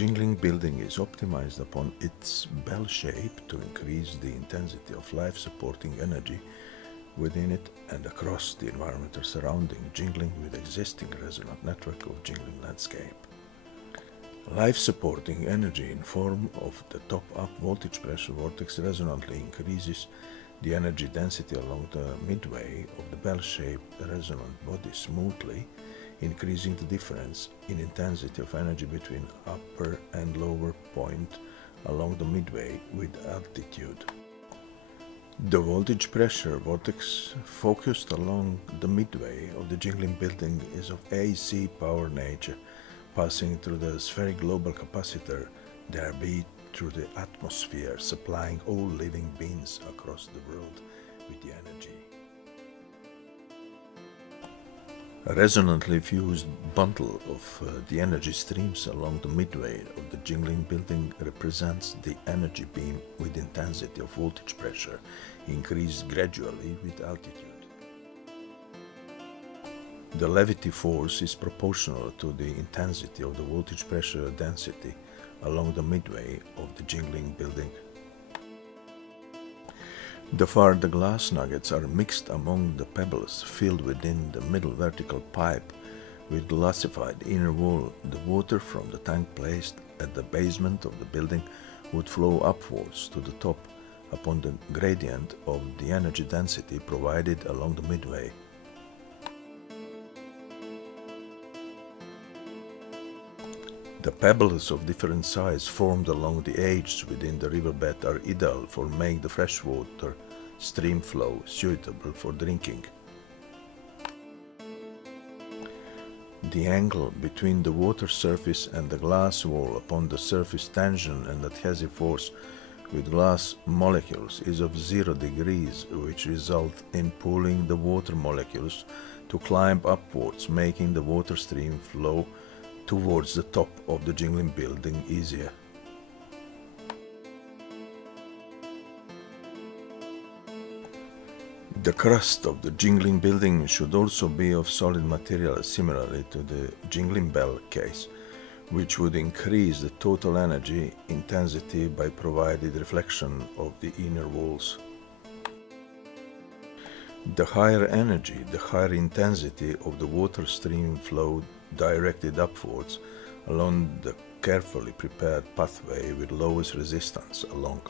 jingling building is optimized upon its bell shape to increase the intensity of life-supporting energy within it and across the environmental surrounding, jingling with existing resonant network of jingling landscape. Life-supporting energy in form of the top-up voltage pressure vortex resonantly increases the energy density along the midway of the bell-shaped resonant body smoothly, increasing the difference in intensity of energy between upper and lower point along the midway with altitude. The voltage pressure vortex focused along the midway of the jingling building is of AC power nature, passing through the spheric global capacitor, thereby through the atmosphere, supplying all living beings across the world with the energy. A resonantly fused bundle of the energy streams along the midway of the jingling building represents the energy beam with intensity of voltage pressure, increased gradually with altitude. The levity force is proportional to the intensity of the voltage pressure density along the midway of the jingling building. The further glass nuggets are mixed among the pebbles filled within the middle vertical pipe with glassified inner wall. The water from the tank placed at the basement of the building would flow upwards to the top upon the gradient of the energy density provided along the midway. The pebbles of different size formed along the edges within the riverbed are ideal for making the freshwater stream flow suitable for drinking. The angle between the water surface and the glass wall upon the surface tension and adhesive force with glass molecules is of 0 degrees, which result in pulling the water molecules to climb upwards, making the water stream flow towards the top of the jingling building easier. The crust of the jingling building should also be of solid material similarly to the jingling bell case, which would increase the total energy intensity by provided reflection of the inner walls. The higher energy, the higher intensity of the water stream flow directed upwards along the carefully prepared pathway with lowest resistance along.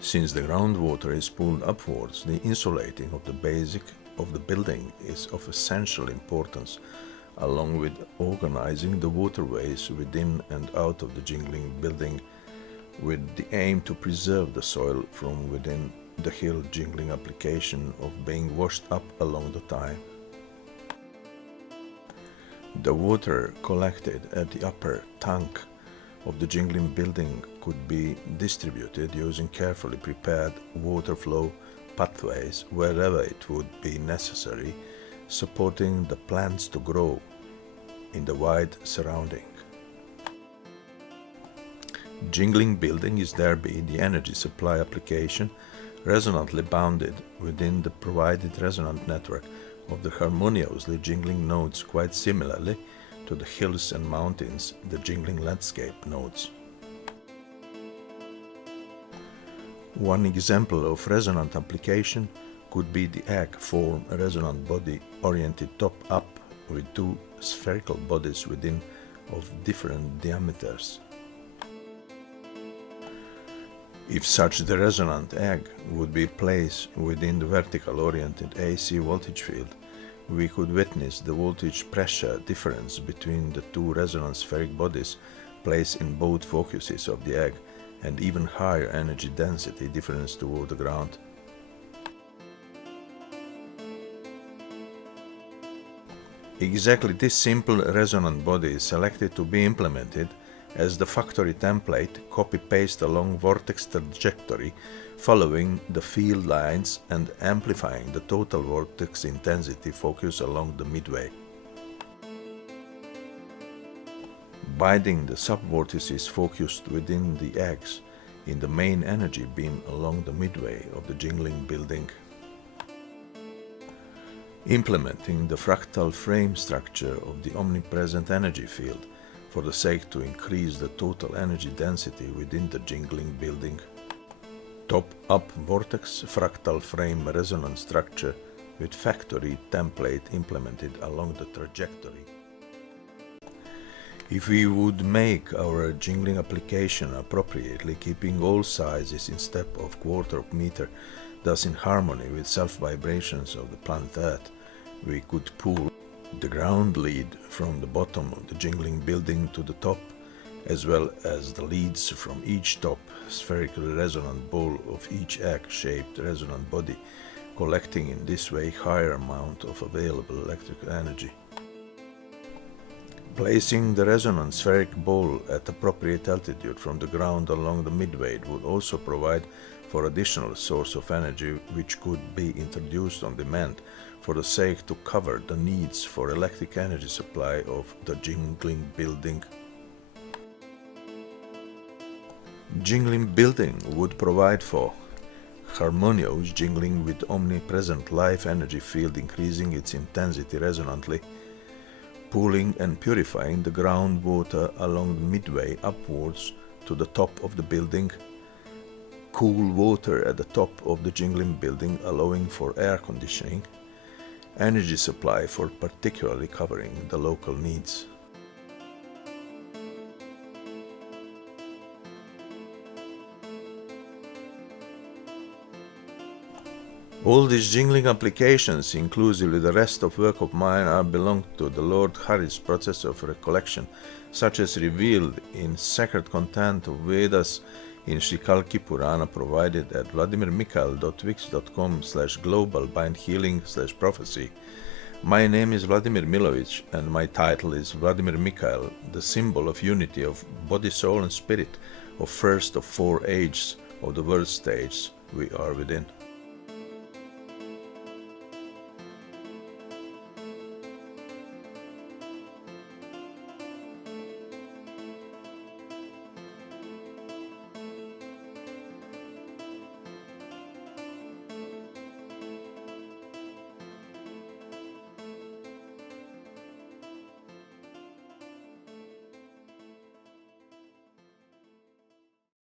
Since the groundwater is pulled upwards, the insulating of the basic of the building is of essential importance, along with organizing the waterways within and out of the jingling building with the aim to preserve the soil from within the hill jingling application of being washed up along the time. The water collected at the upper tank of the jingling building could be distributed using carefully prepared water flow pathways wherever it would be necessary, supporting the plants to grow in the wide surrounding. Jingling building is thereby the energy supply application resonantly bounded within the provided resonant network of the harmoniously jingling nodes, quite similarly to the hills and mountains, the jingling landscape nodes. One example of resonant application could be the egg form a resonant body oriented top up with two spherical bodies within of different diameters. If such the resonant egg would be placed within the vertical oriented AC voltage field, we could witness the voltage pressure difference between the two resonant spheric bodies placed in both focuses of the egg, and even higher energy density difference toward the ground. Exactly this simple resonant body is selected to be implemented as the factory template, copy-paste along vortex trajectory, following the field lines and amplifying the total vortex intensity focus along the midway. Binding the subvortices focused within the eggs in the main energy beam along the midway of the jingling building. implementing the fractal frame structure of the omnipresent energy field for the sake to increase the total energy density within the jingling building. Top-up vortex fractal frame resonance structure with factory template implemented along the trajectory. If we would make our jingling application appropriately, keeping all sizes in step of quarter of meter, thus in harmony with self-vibrations of the planet Earth, we could pull the ground lead from the bottom of the jingling building to the top, as well as the leads from each top spherical resonant ball of each egg-shaped resonant body, collecting in this way higher amount of available electrical energy. Placing the resonant spheric ball at appropriate altitude from the ground along the midway would also provide for additional source of energy which could be introduced on demand for the sake to cover the needs for electric energy supply of the jingling building. Jingling building would provide for harmonious jingling with omnipresent life energy field increasing its intensity resonantly, pooling and purifying the groundwater along the midway upwards to the top of the building, cool water at the top of the jingling building allowing for air conditioning, energy supply for particularly covering the local needs. All these jingling applications, inclusive with the rest of work of mine, are belong to the Lord Hari's process of recollection, such as revealed in sacred content of Vedas in Sri Kalki Purana, provided at vladimirmikael.wix.com/global-healing/prophecy. My name is Vladimir Milovic and my title is Vladimir Mikael, the symbol of unity of body, soul and spirit, of first of four ages of the world stage we are within.